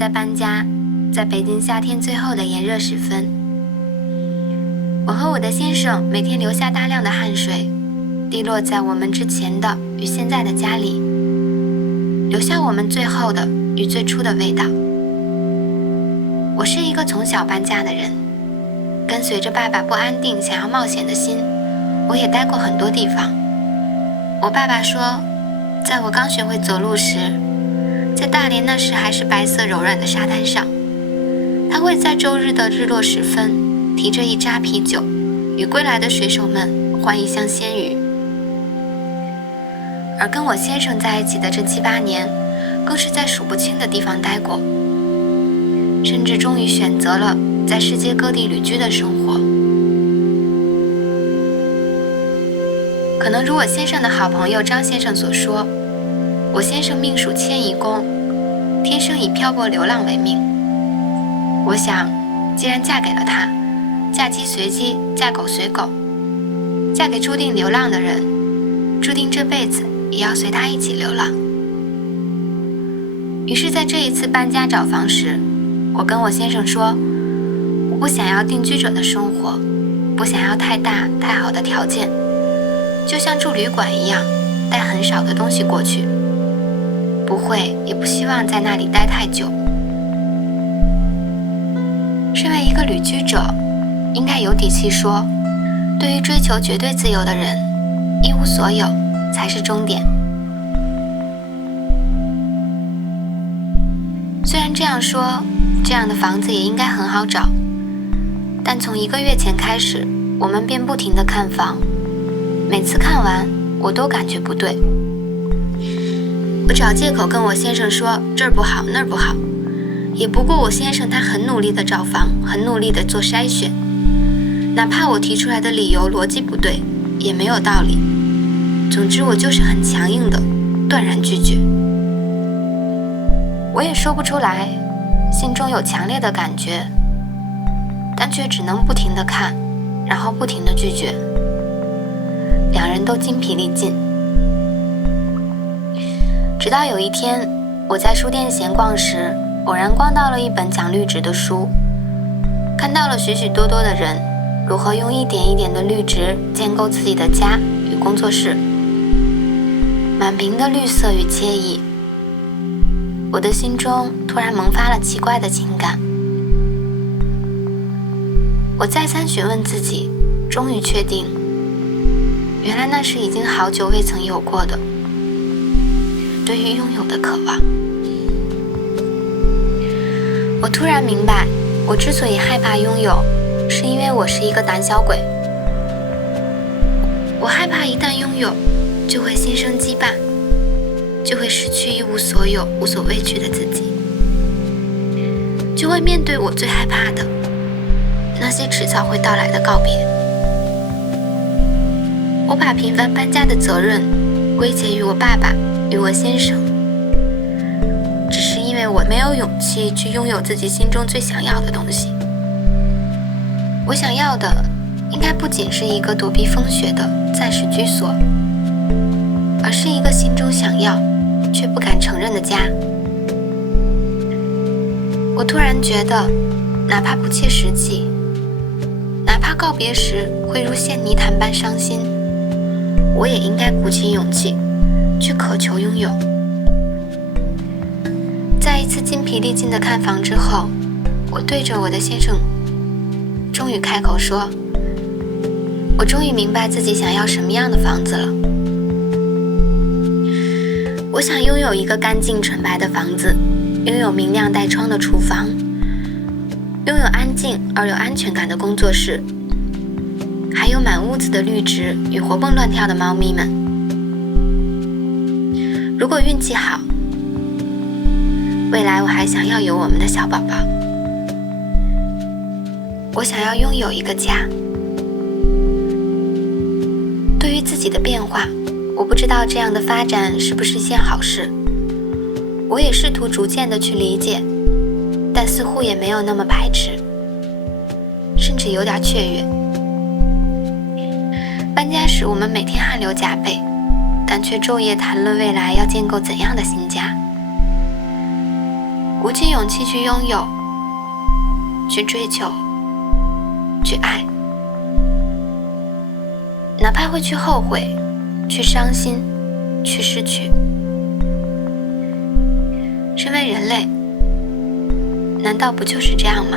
在搬家，在北京夏天最后的炎热时分，我和我的先生每天流下大量的汗水，滴落在我们之前的与现在的家里，留下我们最后的与最初的味道。我是一个从小搬家的人，跟随着爸爸不安定想要冒险的心，我也待过很多地方。我爸爸说，在我刚学会走路时，在大连那时还是白色柔软的沙滩上，他会在周日的日落时分提着一扎啤酒，与归来的水手们换一箱鲜鱼。而跟我先生在一起的这7、8年，更是在数不清的地方待过，甚至终于选择了在世界各地旅居的生活。可能如我先生的好朋友张先生所说，我先生命属迁移宫，天生以漂泊流浪为命。我想，既然嫁给了他，嫁鸡随鸡，嫁狗随狗，嫁给注定流浪的人，注定这辈子也要随他一起流浪。于是在这一次搬家找房时，我跟我先生说，我不想要定居者的生活，不想要太大太好的条件，就像住旅馆一样，带很少的东西过去，不会也不希望在那里待太久。身为一个旅居者，应该有底气说，对于追求绝对自由的人，一无所有才是终点。虽然这样说，这样的房子也应该很好找，但从1个月前开始，我们便不停地看房，每次看完我都感觉不对。我找借口跟我先生说这儿不好那儿不好，也不过我先生他很努力地找房，很努力地做筛选，哪怕我提出来的理由逻辑不对，也没有道理。总之我就是很强硬的断然拒绝。我也说不出来，心中有强烈的感觉，但却只能不停地看，然后不停地拒绝。两人都精疲力尽。直到有一天，我在书店闲逛时，偶然逛到了一本讲绿植的书，看到了许许多多的人如何用一点一点的绿植建构自己的家与工作室，满屏的绿色与惬意。我的心中突然萌发了奇怪的情感。我再三询问自己，终于确定，原来那是已经好久未曾有过的对于拥有的渴望。我突然明白，我之所以害怕拥有，是因为我是一个胆小鬼。我害怕一旦拥有，就会心生羁绊，就会失去一无所有、无所畏惧的自己，就会面对我最害怕的那些迟早会到来的告别。我把频繁搬家的责任归结于我爸爸与我先生，只是因为我没有勇气去拥有自己心中最想要的东西。我想要的应该不仅是一个躲避风雪的暂时居所，而是一个心中想要却不敢承认的家。我突然觉得，哪怕不切实际，哪怕告别时会如陷泥潭般伤心，我也应该鼓起勇气去渴求拥有。在一次精疲力尽的看房之后，我对着我的先生终于开口说，我终于明白自己想要什么样的房子了。我想拥有一个干净纯白的房子，拥有明亮带窗的厨房，拥有安静而有安全感的工作室，还有满屋子的绿植与活蹦乱跳的猫咪们。如果运气好，未来我还想要有我们的小宝宝。我想要拥有一个家。对于自己的变化，我不知道这样的发展是不是一件好事。我也试图逐渐地去理解，但似乎也没有那么排斥，甚至有点雀跃。搬家时我们每天汗流浃背，但却昼夜谈论未来要建构怎样的新家。鼓起勇气去拥有，去追求，去爱，哪怕会去后悔，去伤心，去失去。身为人类，难道不就是这样吗？